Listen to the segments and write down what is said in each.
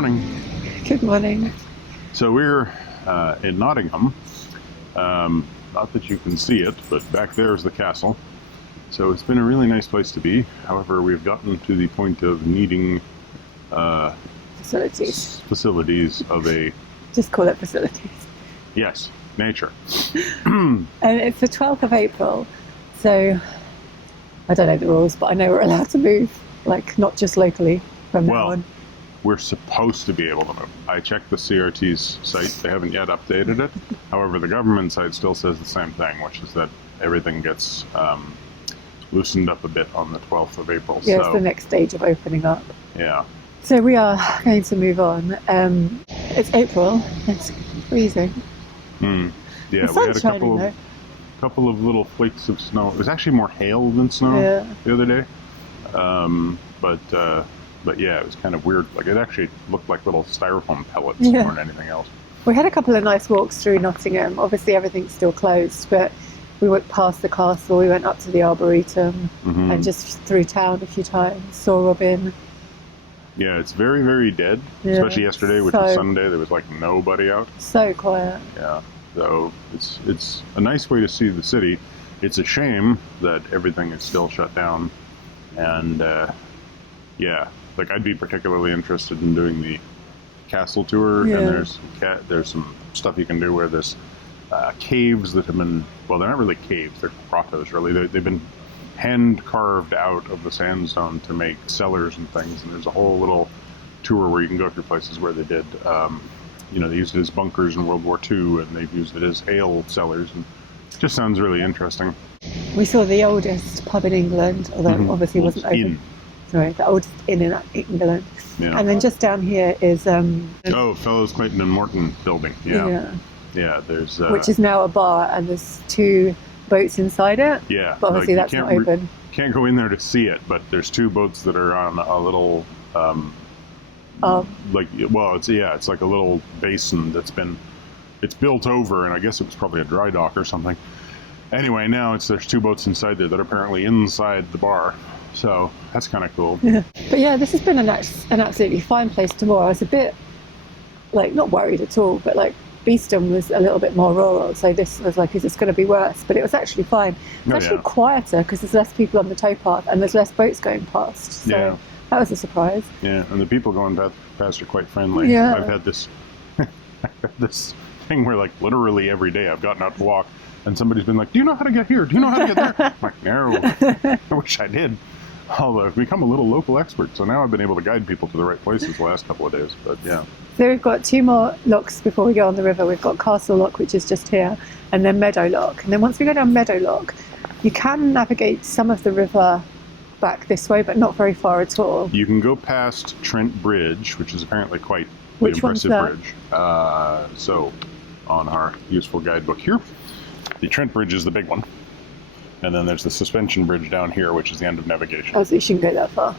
morning. Good morning. So we're in Nottingham. Not that you can see it, but back there is the castle. So it's been a really nice place to be. However, we've gotten to the point of needing facilities of a... Just call it facilities. Yes, nature. And it's the 12th of April, so I don't know the rules, but I know we're allowed to move, like not just locally from now on. We're supposed to be able to move. I checked the CRT's site. They haven't yet updated it. However, the government site still says the same thing, which is that everything gets loosened up a bit on the 12th of April. Yeah, so it's the next stage of opening up. Yeah. So we are going to move on. It's April. It's freezing. Yeah, we had a couple of little flakes of snow. It was actually more hail than snow the other day. But yeah, it was kind of weird. Like, it actually looked like little styrofoam pellets more than anything else. We had a couple of nice walks through Nottingham. Obviously, everything's still closed, but we went past the castle, we went up to the Arboretum, and just through town a few times, saw Robin. Yeah, it's very, very dead, especially yesterday, which was Sunday. There was like nobody out. So quiet. Yeah, so it's a nice way to see the city. It's a shame that everything is still shut down, and yeah, like I'd be particularly interested in doing the castle tour, and there's some stuff you can do where there's caves that have been, well, they're not really caves, they're grottos really. They've been hand carved out of the sandstone to make cellars and things, and there's a whole little tour where you can go through places where they did, they used it as bunkers in World War II, and they've used it as ale cellars, and it just sounds really interesting. We saw the oldest pub in England, although obviously it wasn't open. Sorry, the oldest inn in England. Yeah. And then just down here is... Fellows Clayton and Morton building, Yeah, there's... which is now a bar, and there's 2 boats inside it. Yeah. But obviously that's not open. Can't go in there to see it, but there's 2 boats that are on a little... it's like a little basin that's been... It's built over, and I guess it was probably a dry dock or something. Anyway, now there's 2 boats inside there that are apparently inside the bar. So that's kind of cool. Yeah. But yeah, this has been an absolutely fine place to moor. I was a bit, not worried at all, but Beeston was a little bit more rural, so this was is this going to be worse? But it was actually fine. It's actually quieter because there's less people on the towpath and there's less boats going past. So that was a surprise. Yeah, and the people going past are quite friendly. Yeah. I've had this thing where literally every day I've gotten out to walk and somebody's been like, "Do you know how to get here? Do you know how to get there?" I'm like, no, I wish I did. Although I've become a little local expert, so now I've been able to guide people to the right places the last couple of days, but yeah. So we've got 2 more locks before we go on the river. We've got Castle Lock, which is just here, and then Meadow Lock. And then once we go down Meadow Lock, you can navigate some of the river back this way, but not very far at all. You can go past Trent Bridge, which is apparently quite an impressive bridge. So on our useful guidebook here, the Trent Bridge is the big one. And then there's the suspension bridge down here, which is the end of navigation. Oh, so you shouldn't go that far?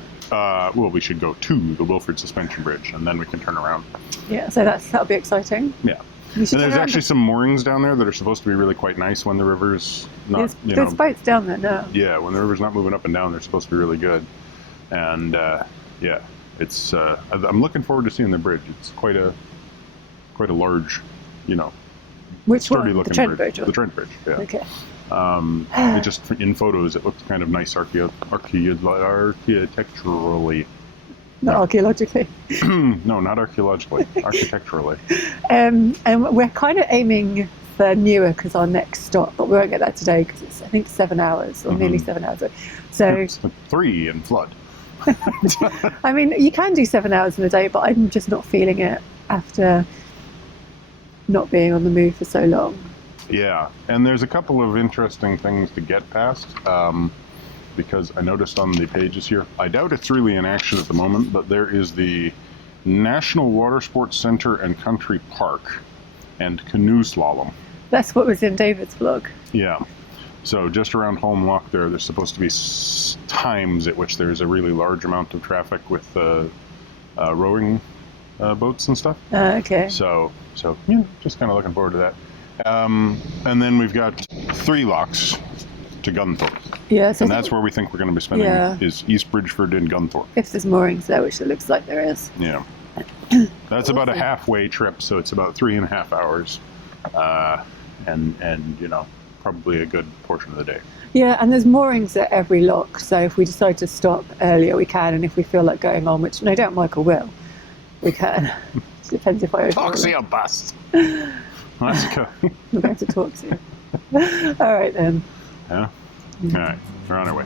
Well, we should go to the Wilford Suspension Bridge, and then we can turn around. Yeah, so that'll be exciting. Yeah. And there's actually some moorings down there that are supposed to be really quite nice when the river's not, There's boats down there now. Yeah, when the river's not moving up and down, they're supposed to be really good. And, it's... I'm looking forward to seeing the bridge. It's quite a large, Which one? sturdy looking The Trent Bridge? The Trent Bridge, yeah. Okay. It just in photos it looks kind of nice architecturally. Not archaeologically. No, not archaeologically. Architecturally. And we're kind of aiming for Newark as our next stop, but we won't get that today because it's, I think, 7 hours or nearly 7 hours. So it's 3 in flood. I mean, you can do 7 hours in a day, but I'm just not feeling it after not being on the move for so long. Yeah, and there's a couple of interesting things to get past, because I noticed on the pages here, I doubt it's really in action at the moment, but there is the National Water Sports Center and Country Park and canoe slalom. That's what was in David's vlog. Yeah, so just around Home Lock there's supposed to be times at which there's a really large amount of traffic with rowing boats and stuff. Okay. So yeah, just kind of looking forward to that. And then we've got 3 locks to Gunthorpe. Yeah, so and that's where we think we're going to be spending is East Bridgeford and Gunthorpe. If there's moorings there, which it looks like there is. Yeah. That's about a halfway trip, so it's about 3.5 hours, and you know, probably a good portion of the day. Yeah, and there's moorings at every lock, so if we decide to stop earlier, we can, and if we feel like going on, which no doubt Michael will, we can. It depends if I Talks you bust. Let's go. I'm going to talk to you. All right then. Yeah. All right, we're on our way.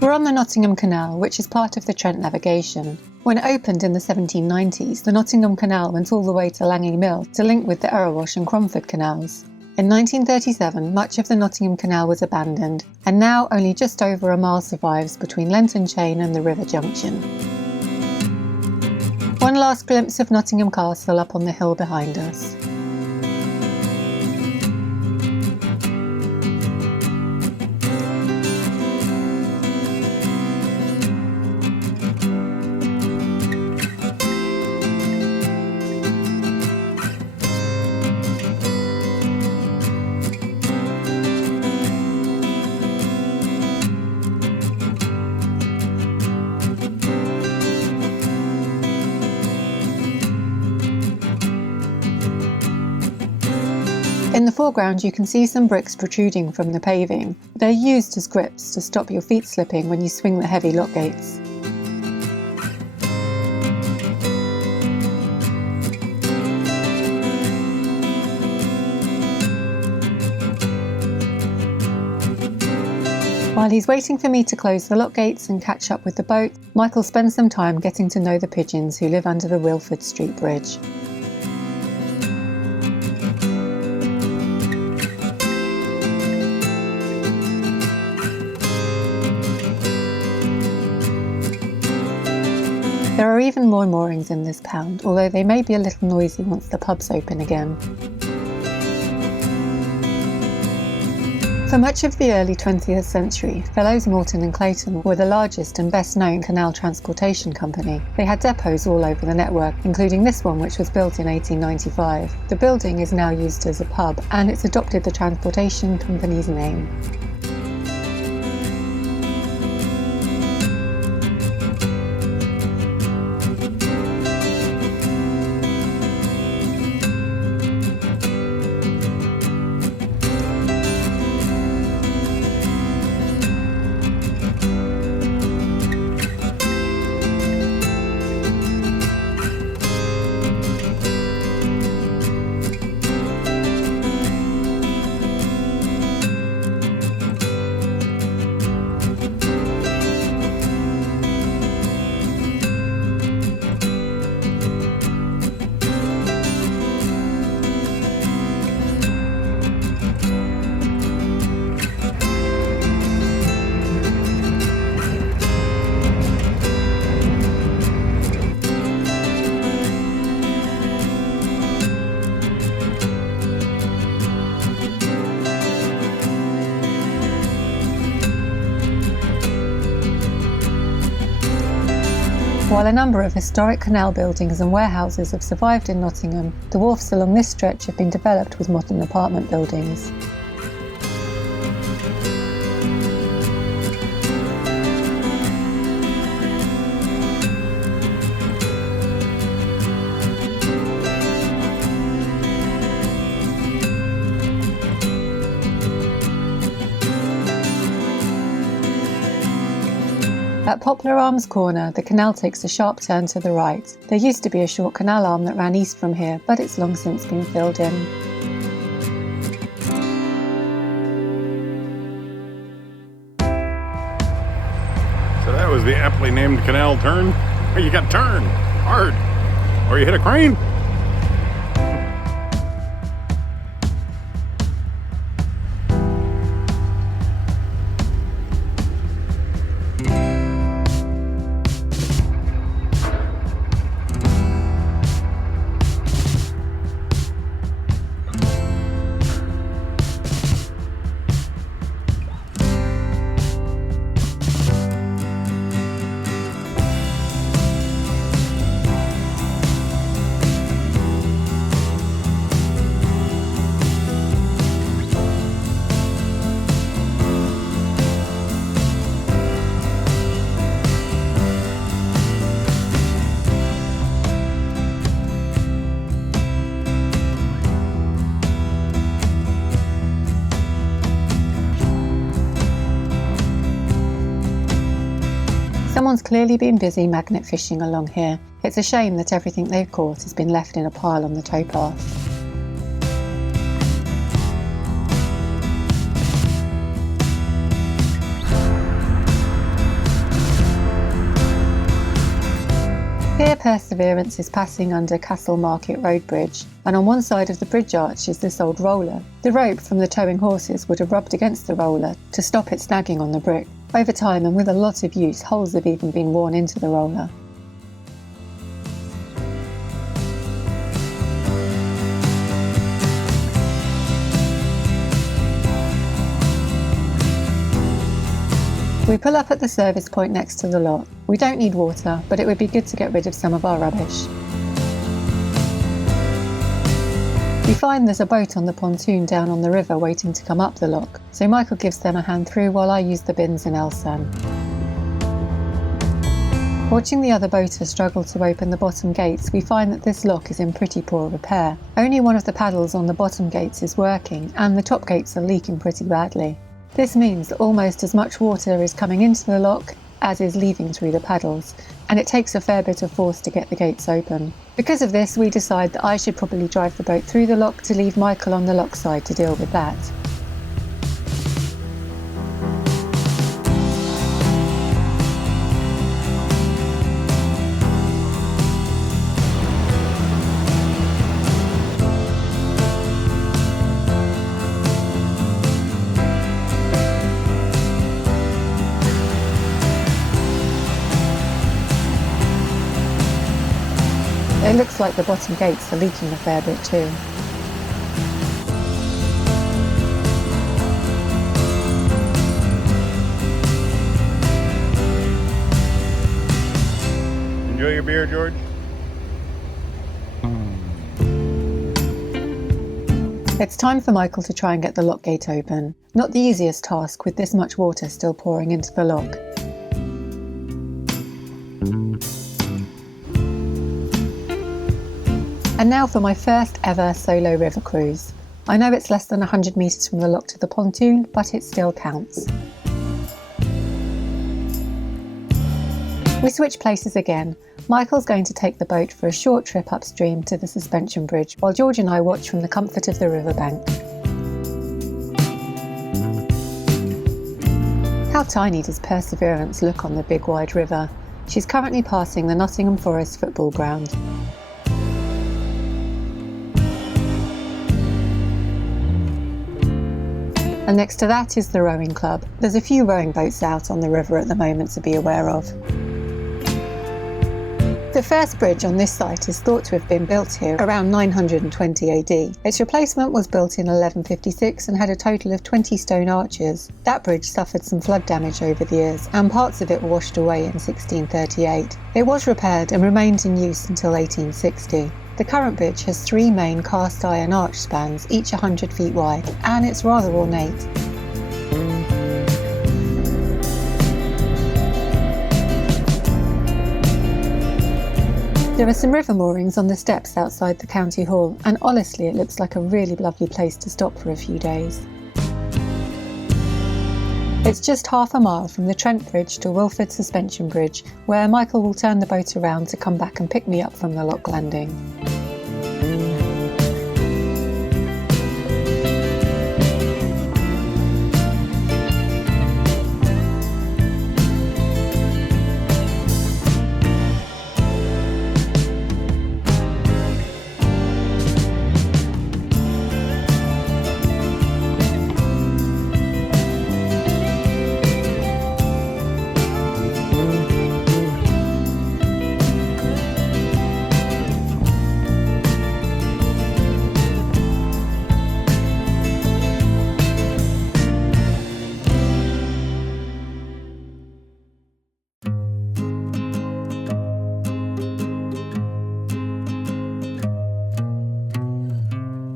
We're on the Nottingham Canal, which is part of the Trent navigation. When it opened in the 1790s, the Nottingham Canal went all the way to Langley Mill to link with the Erewash and Cromford canals. In 1937, much of the Nottingham Canal was abandoned, and now only just over a mile survives between Lenton Chain and the River Junction. One last glimpse of Nottingham Castle up on the hill behind us. In the foreground you can see some bricks protruding from the paving. They're used as grips to stop your feet slipping when you swing the heavy lock gates. While he's waiting for me to close the lock gates and catch up with the boat, Michael spends some time getting to know the pigeons who live under the Wilford Street Bridge. There are even more moorings in this pound, although they may be a little noisy once the pubs open again. For much of the early 20th century, Fellows Morton and Clayton were the largest and best known canal transportation company. They had depots all over the network, including this one which was built in 1895. The building is now used as a pub, and it's adopted the transportation company's name. While a number of historic canal buildings and warehouses have survived in Nottingham, the wharfs along this stretch have been developed with modern apartment buildings. At Poplar Arms Corner, the canal takes a sharp turn to the right. There used to be a short canal arm that ran east from here, but it's long since been filled in. So that was the aptly named canal turn. You got turned hard, or you hit a crane. Someone's clearly been busy magnet fishing along here. It's a shame that everything they've caught has been left in a pile on the towpath. Here Perseverance is passing under Castle Market Road Bridge, and on one side of the bridge arch is this old roller. The rope from the towing horses would have rubbed against the roller to stop it snagging on the brick. Over time, and with a lot of use, holes have even been worn into the roller. We pull up at the service point next to the lock. We don't need water, but it would be good to get rid of some of our rubbish. We find there's a boat on the pontoon down on the river waiting to come up the lock, so Michael gives them a hand through while I use the bins in Elsan. Watching the other boaters struggle to open the bottom gates, we find that this lock is in pretty poor repair. Only one of the paddles on the bottom gates is working, and the top gates are leaking pretty badly. This means that almost as much water is coming into the lock as is leaving through the paddles, and it takes a fair bit of force to get the gates open. Because of this, we decide that I should probably drive the boat through the lock to leave Michael on the lock side to deal with that. It looks like the bottom gates are leaking a fair bit too. Enjoy your beer, George. It's time for Michael to try and get the lock gate open. Not the easiest task with this much water still pouring into the lock. And now for my first ever solo river cruise. I know it's less than 100 metres from the lock to the pontoon, but it still counts. We switch places again. Michael's going to take the boat for a short trip upstream to the suspension bridge, while George and I watch from the comfort of the riverbank. How tiny does Perseverance look on the big wide river? She's currently passing the Nottingham Forest football ground. And next to that is the rowing club. There's a few rowing boats out on the river at the moment to be aware of. The first bridge on this site is thought to have been built here around 920 AD. Its replacement was built in 1156 and had a total of 20 stone arches. That bridge suffered some flood damage over the years, and parts of it were washed away in 1638. It was repaired and remained in use until 1860. The current bridge has 3 main cast iron arch spans, each 100 feet wide, and it's rather ornate. There are some river moorings on the steps outside the county hall, and honestly it looks like a really lovely place to stop for a few days. It's just half a mile from the Trent Bridge to Wilford Suspension Bridge, where Michael will turn the boat around to come back and pick me up from the lock landing.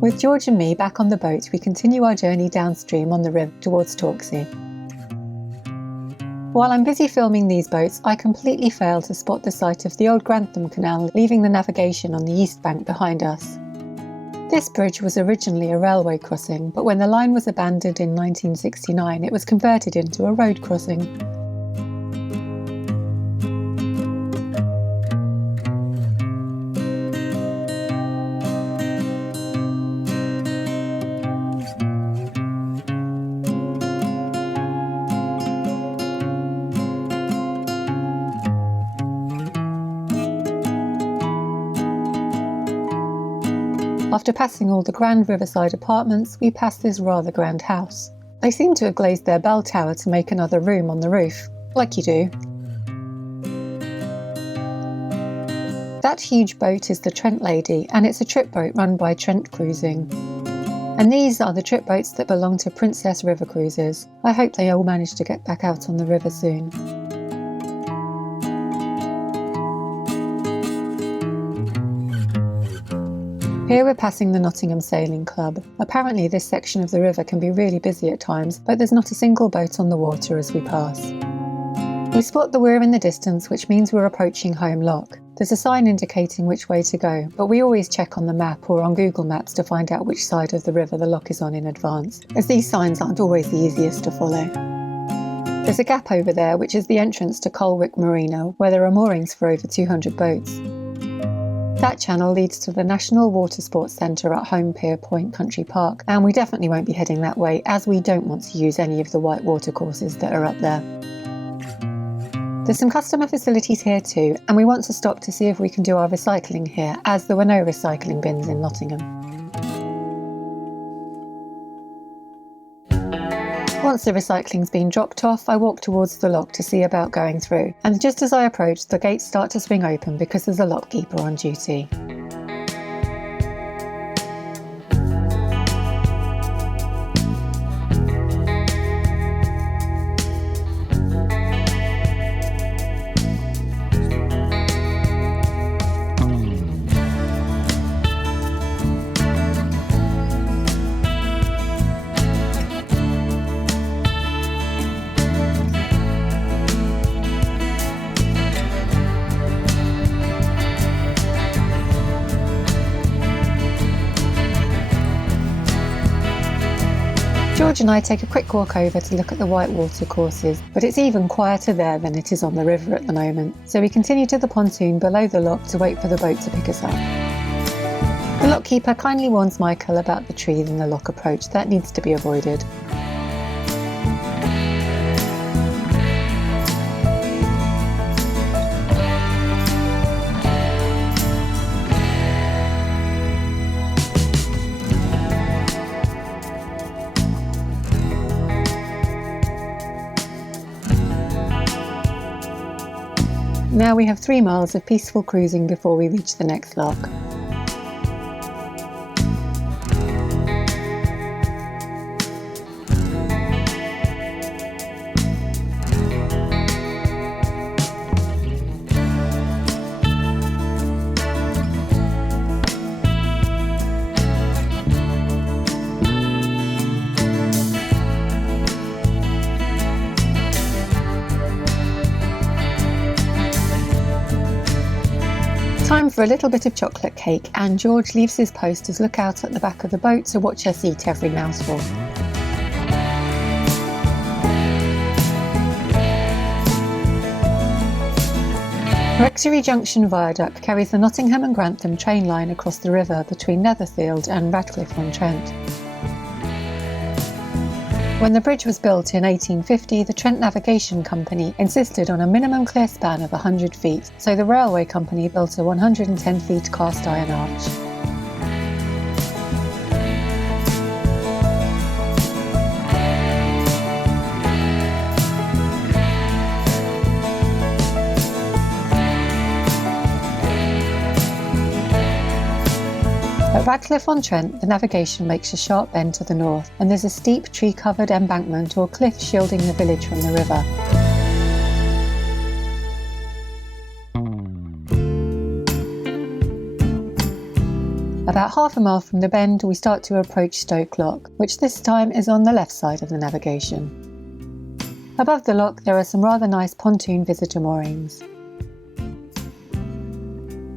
With George and me back on the boat, we continue our journey downstream on the river towards Torksey. While I'm busy filming these boats, I completely fail to spot the site of the old Grantham Canal leaving the navigation on the east bank behind us. This bridge was originally a railway crossing, but when the line was abandoned in 1969, it was converted into a road crossing. After passing all the grand riverside apartments, we passed this rather grand house. They seem to have glazed their bell tower to make another room on the roof, like you do. That huge boat is the Trent Lady, and it's a trip boat run by Trent Cruising. And these are the trip boats that belong to Princess River Cruises. I hope they all manage to get back out on the river soon. Here we're passing the Nottingham Sailing Club. Apparently this section of the river can be really busy at times, but there's not a single boat on the water as we pass. We spot the weir in the distance, which means we're approaching Home Lock. There's a sign indicating which way to go, but we always check on the map or on Google Maps to find out which side of the river the lock is on in advance, as these signs aren't always the easiest to follow. There's a gap over there, which is the entrance to Colwick Marina, where there are moorings for over 200 boats. That channel leads to the National Water Sports Centre at Home Pier Point Country Park, and we definitely won't be heading that way as we don't want to use any of the white water courses that are up there. There's some customer facilities here too, and we want to stop to see if we can do our recycling here, as there were no recycling bins in Nottingham. Once the recycling's been dropped off, I walk towards the lock to see about going through, and just as I approach, the gates start to swing open because there's a lockkeeper on duty. George and I take a quick walk over to look at the whitewater courses, but it's even quieter there than it is on the river at the moment, so we continue to the pontoon below the lock to wait for the boat to pick us up. The lockkeeper kindly warns Michael about the tree in the lock approach that needs to be avoided. Now we have 3 miles of peaceful cruising before we reach the next lock. Time for a little bit of chocolate cake, and George leaves his post as look out at the back of the boat to watch us eat every mouthful. Rexery Junction Viaduct carries the Nottingham and Grantham train line across the river between Netherfield and Radcliffe-on-Trent. When the bridge was built in 1850, the Trent Navigation Company insisted on a minimum clear span of 100 feet, so the railway company built a 110 feet cast iron arch. At Radcliffe-on-Trent, the navigation makes a sharp bend to the north, and there's a steep tree-covered embankment or cliff shielding the village from the river. About half a mile from the bend, we start to approach Stoke Lock, which this time is on the left side of the navigation. Above the lock, there are some rather nice pontoon visitor moorings.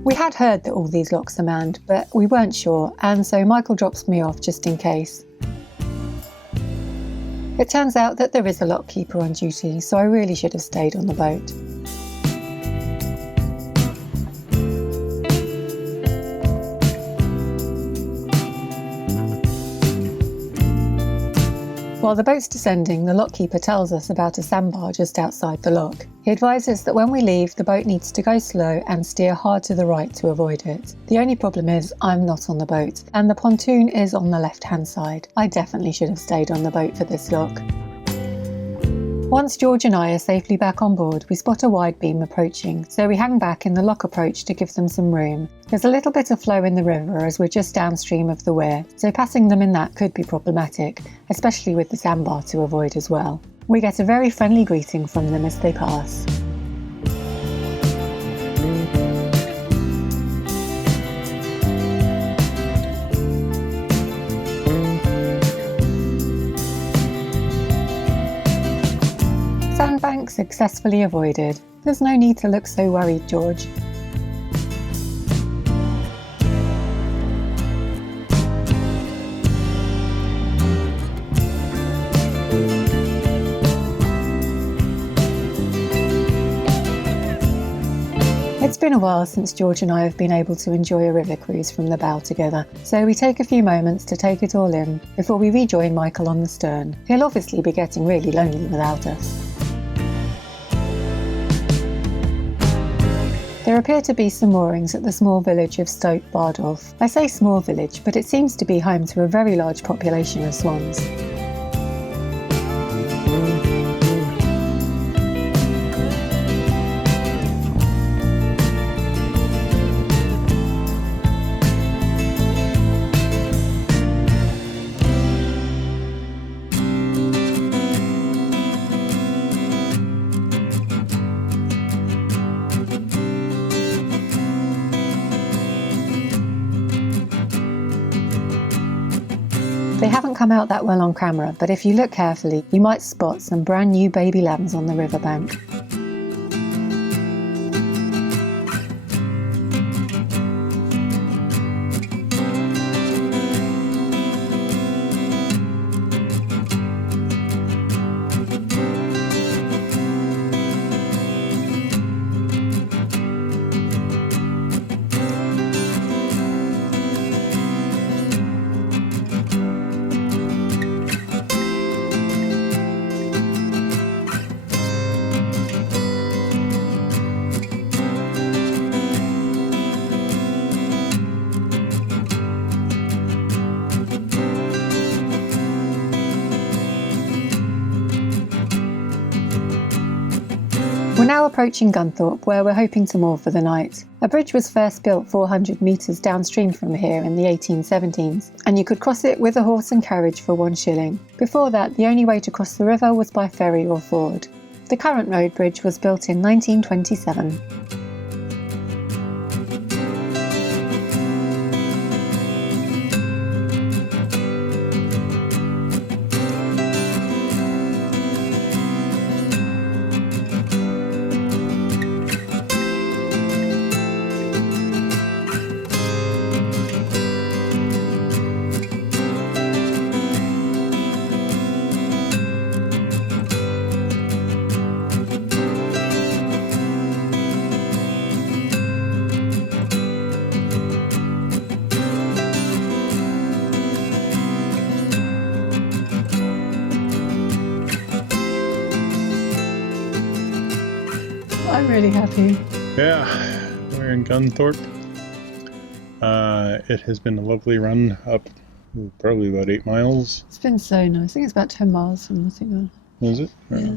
We had heard that all these locks are manned, but we weren't sure, and so Michael drops me off just in case. It turns out that there is a lockkeeper on duty, so I really should have stayed on the boat. While the boat's descending, the lockkeeper tells us about a sandbar just outside the lock. He advises that when we leave, the boat needs to go slow and steer hard to the right to avoid it. The only problem is I'm not on the boat, and the pontoon is on the left-hand side. I definitely should have stayed on the boat for this lock. Once George and I are safely back on board, we spot a wide beam approaching, so we hang back in the lock approach to give them some room. There's a little bit of flow in the river as we're just downstream of the weir, so passing them in that could be problematic, especially with the sandbar to avoid as well. We get a very friendly greeting from them as they pass. Sandbank successfully avoided. There's no need to look so worried, George. It's been a while since George and I have been able to enjoy a river cruise from the bow together, so we take a few moments to take it all in before we rejoin Michael on the stern. He'll obviously be getting really lonely without us. There appear to be some moorings at the small village of Stoke Lock. I say small village, but it seems to be home to a very large population of swans. They haven't come out that well on camera, but if you look carefully, you might spot some brand new baby lambs on the riverbank. We're now approaching Gunthorpe, where we're hoping to moor for the night. A bridge was first built 400 metres downstream from here in the 1870s, and you could cross it with a horse and carriage for 1 shilling. Before that, the only way to cross the river was by ferry or ford. The current road bridge was built in 1927. I'm really happy. Yeah, we're in Gunthorpe. It has been a lovely run up probably about 8 miles. It's been so nice. I think it's about 10 miles from Nottingham. Was it? Yeah.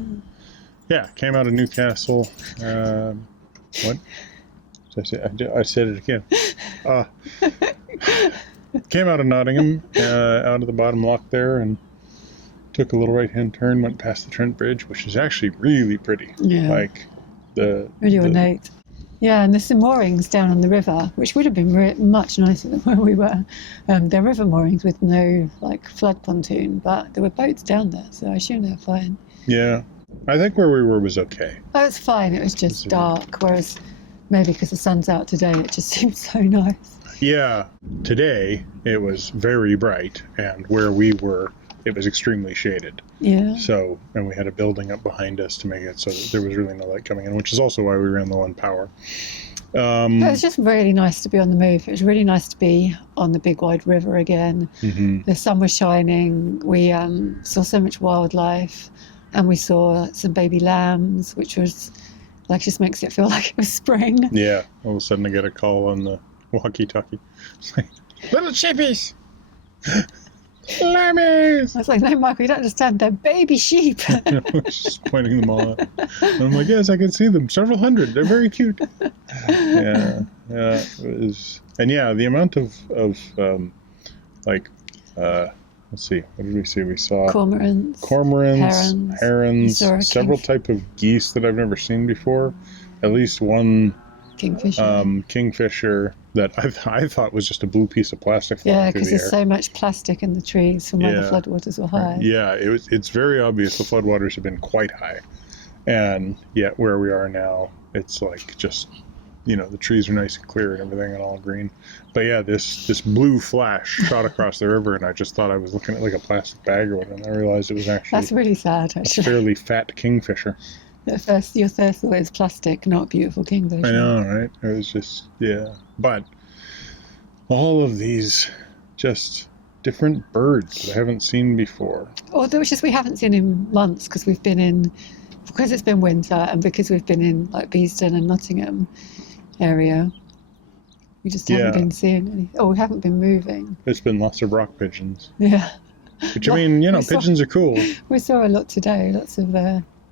Yeah, came out of Newcastle. What? I said it again. Came out of Nottingham, out of the bottom lock there, and took a little right-hand turn, went past the Trent Bridge, which is actually really pretty. Yeah. Like really ornate. Yeah, and there's some moorings down on the river, which would have been much nicer than where we were. They're river moorings with no flood pontoon, but there were boats down there, so I assume they're fine. Yeah, I think where we were was okay. Oh, it's fine. It was just dark, whereas maybe because the sun's out today, it just seemed so nice. Yeah, today it was very bright, and where we were, it was extremely shaded. Yeah. So, and we had a building up behind us to make it so that there was really no light coming in, which is also why we ran low on power. It was just really nice to be on the move. It was really nice to be on the big wide river again. The sun was shining. We saw so much wildlife, and we saw some baby lambs, which was like, just makes it feel like it was spring. Yeah, all of a sudden I get a call on the walkie-talkie. It's like, little chippies! Lammies! I was like, no, Michael, you don't understand. They're baby sheep. I was just pointing them all out. And I'm like, yes, I can see them. Several hundred. They're very cute. Yeah. It was, and yeah, the amount of let's see, what did we see? We saw Cormorants, herons, several type of geese that I've never seen before. At least one kingfisher that I thought was just a blue piece of plastic. Yeah, because there's so much plastic in the trees from where the floodwaters were high. Yeah, it's very obvious the floodwaters have been quite high, and yet where we are now, it's like just, the trees are nice and clear and everything and all green. But yeah, this blue flash shot across the river, and I just thought I was looking at like a plastic bag or whatever, and I realized it was actually that's really sad. Actually, a fairly fat kingfisher. At first, your first thought is plastic, not beautiful kingfisher. I know, right? It was just, but all of these just different birds that I haven't seen before. Or which is we haven't seen in months because it's been winter and because we've been in like Beeston and Nottingham area. We just haven't been seeing anything. Oh, we haven't been moving. It's been lots of rock pigeons. Yeah. Which, I mean, pigeons are cool. We saw a lot today, lots of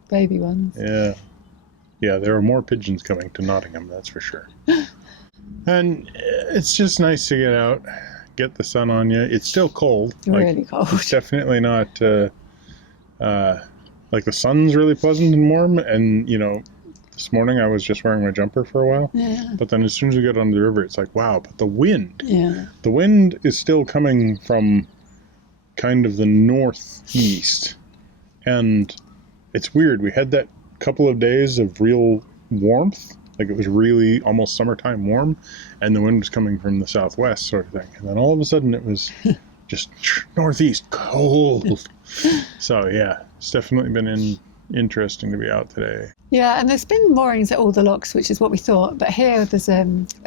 baby ones. Yeah. Yeah, there are more pigeons coming to Nottingham, that's for sure. And it's just nice to get out, get the sun on you. It's still cold. Really cold. It's definitely not, like the sun's really pleasant and warm. And, this morning I was just wearing my jumper for a while. Yeah. But then as soon as we get on the river, it's like, wow, but the wind. Yeah. The wind is still coming from kind of the northeast. And it's weird. We had that couple of days of real warmth. Like it was really almost summertime warm. And the wind was coming from the southwest sort of thing. And then all of a sudden it was just northeast cold. So yeah, it's definitely been interesting to be out today. Yeah, and there's been moorings at all the locks, which is what we thought. But here there's a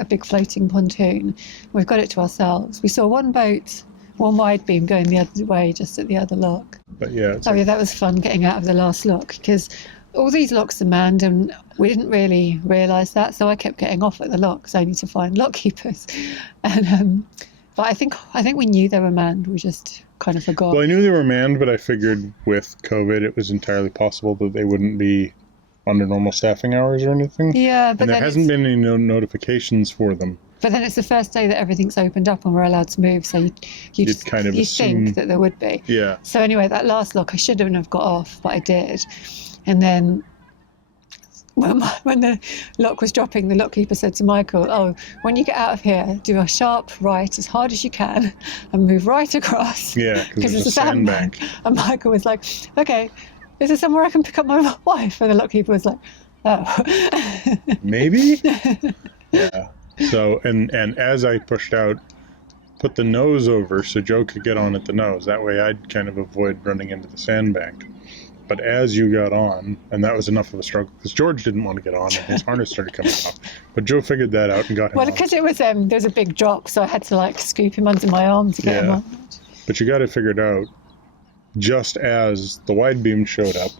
big floating pontoon. We've got it to ourselves. We saw one boat, one wide beam going the other way, just at the other lock. But yeah. Yeah, that was fun getting out of the last lock because all these locks are manned and we didn't really realise that. So I kept getting off at the locks only to find lock keepers. And but I think we knew they were manned. We just kind of forgot. Well, I knew they were manned, but I figured with COVID it was entirely possible that they wouldn't be under normal staffing hours or anything. Yeah, but and there hasn't been any notifications for them. But then it's the first day that everything's opened up and we're allowed to move, so you think that there would be. Yeah. So anyway, that last lock, I shouldn't have got off, but I did. And then when the lock was dropping, the lockkeeper said to Michael, "Oh, when you get out of here, do a sharp right as hard as you can and move right across." Yeah, because there's a sandbank. And Michael was like, "Okay, is there somewhere I can pick up my wife?" And the lockkeeper was like, "Oh." Maybe? Yeah. So, and as I pushed out, put the nose over so Joe could get on at the nose. That way I'd kind of avoid running into the sandbank. But as you got on, and that was enough of a struggle, because George didn't want to get on, and his harness started coming off. But Joe figured that out and got him on. Well, because it was, there was a big drop, so I had to, scoop him under my arm to get him on. But you got it figured out just as the wide beam showed up,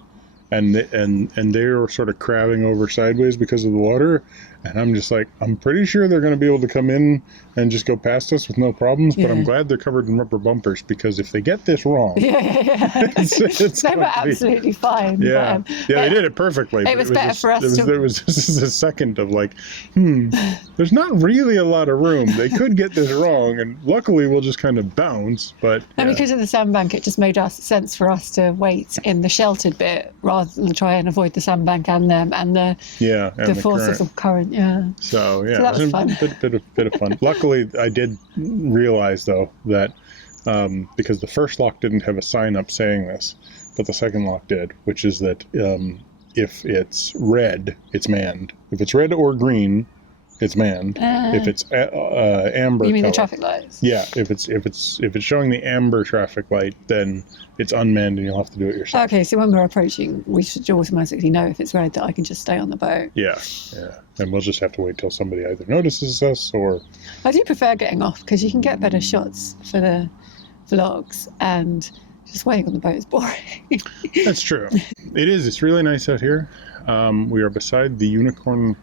and they were sort of crabbing over sideways because of the water. And I'm just like, I'm pretty sure they're going to be able to come in and just go past us with no problems, but I'm glad they're covered in rubber bumpers, because if they get this wrong... it's they were absolutely fine. Yeah, they did it perfectly. It was better for us There was just a second of there's not really a lot of room. They could get this wrong, and luckily we'll just kind of bounce, but... And because of the sandbank, it just made sense for us to wait in the sheltered bit rather than try and avoid the sandbank and them and the force of the current. Yeah. So that was it was fun. a bit of fun. Luckily, I did realize though that because the first lock didn't have a sign up saying this, but the second lock did, which is that if it's red, it's manned. If it's red or green, it's manned. If it's amber, you mean color, the traffic lights? Yeah, if it's showing the amber traffic light, then it's unmanned and you'll have to do it yourself. Okay, so when we're approaching, we should automatically know if it's red that I can just stay on the boat. Yeah. And we'll just have to wait till somebody either notices us or... I do prefer getting off because you can get better shots for the vlogs, and just waiting on the boat is boring. That's true. It is. It's really nice out here. We are beside the Unicorn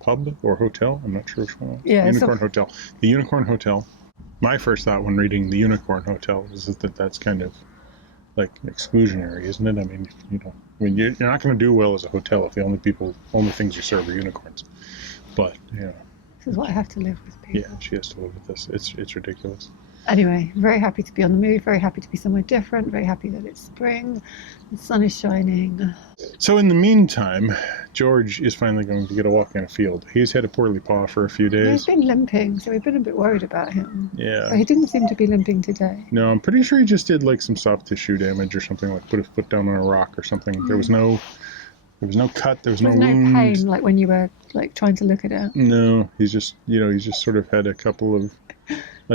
Pub or Hotel. I'm not sure which one. Yeah, Unicorn Hotel. The Unicorn Hotel. My first thought when reading the Unicorn Hotel is that that's kind of like exclusionary, isn't it? I mean, you're not going to do well as a hotel if the only things you serve are unicorns. But this is what I have to live with, people. Yeah, she has to live with this. It's ridiculous. Anyway, very happy to be on the move, very happy to be somewhere different, very happy that it's spring, the sun is shining. So in the meantime, George is finally going to get a walk in a field. He's had a poorly paw for a few days. He's been limping, so we've been a bit worried about him. Yeah. But he didn't seem to be limping today. No, I'm pretty sure he just did like some soft tissue damage or something, like put a foot down on a rock or something. There was no cut, there was no wound. Pain, like when you were like trying to look at it. No, he's just sort of had a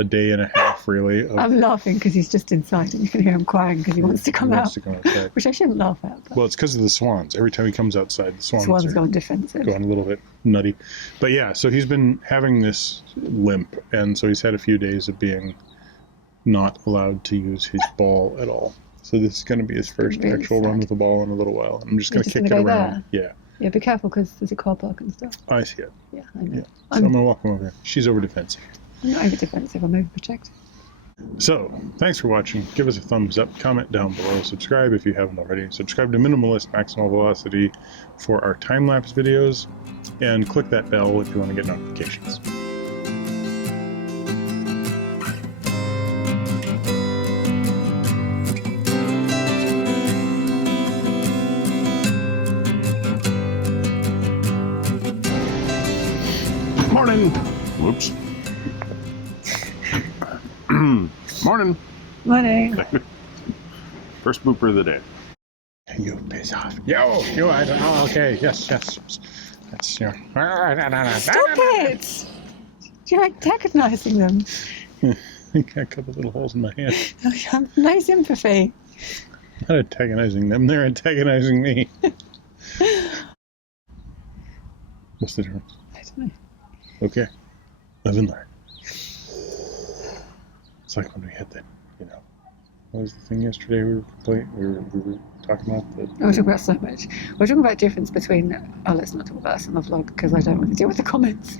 day and a half, really. I'm laughing because he's just inside and you can hear him crying because he wants to come out. Outside. Which I shouldn't laugh at. But Well, it's because of the swans. Every time he comes outside, the swans are gone defensive. going a little bit nutty. But yeah, so he's been having this limp, and so he's had a few days of being not allowed to use his ball at all. So this is going to be his first really actual sad. run with the ball in a little while. I'm just going to kick it go around. there? Yeah, be careful because there's a car park and stuff. I see it. Yeah, I know. Yeah. So I'm going to walk him over there. She's over defensive. I'm not over defensive, I'm over protective. So, thanks for watching. Give us a thumbs up, comment down below, subscribe if you haven't already. Subscribe to Minimalist Maximal Velocity for our time-lapse videos, and click that bell if you want to get notifications. Morning. Whoops. Morning. Morning. First blooper of the day. You piss off. Okay, yes. That's your... Stop it! You're antagonizing them. I got a couple little holes in my hand. I have no sympathy. I'm not antagonizing them, they're antagonizing me. What's the difference? I don't know. Okay. Live and learn. It's like when we had that, what was the thing yesterday we were talking about? We're talking about so much. We're talking about difference between... Oh, let's not talk about this on the vlog because I don't want to deal with the comments.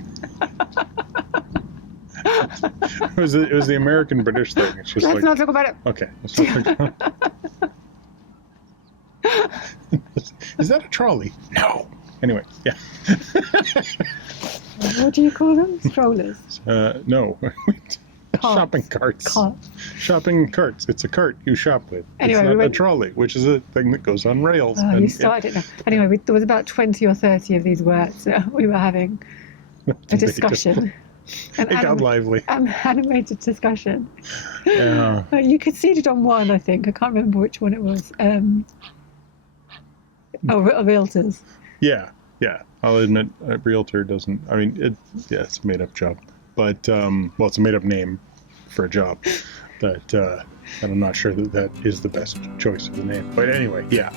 It was the American British thing. It's just Let's not talk about it. Okay. Let's not talk about it. Is that a trolley? No. Anyway, yeah. What do you call them? Strollers? No. Shopping carts. Shopping carts. It's a cart you shop with. Anyway, it's not a trolley, which is a thing that goes on rails. Oh, you started it now. Anyway, there was about 20 or 30 of these words we were having a discussion. It got lively. Animated discussion. Yeah. You could see it on one, I think. I can't remember which one it was. Realtors. Yeah. I'll admit, a realtor doesn't. I mean, it's a made-up job, but it's a made-up name for a job. But I'm not sure that is the best choice of the name. But anyway, yeah.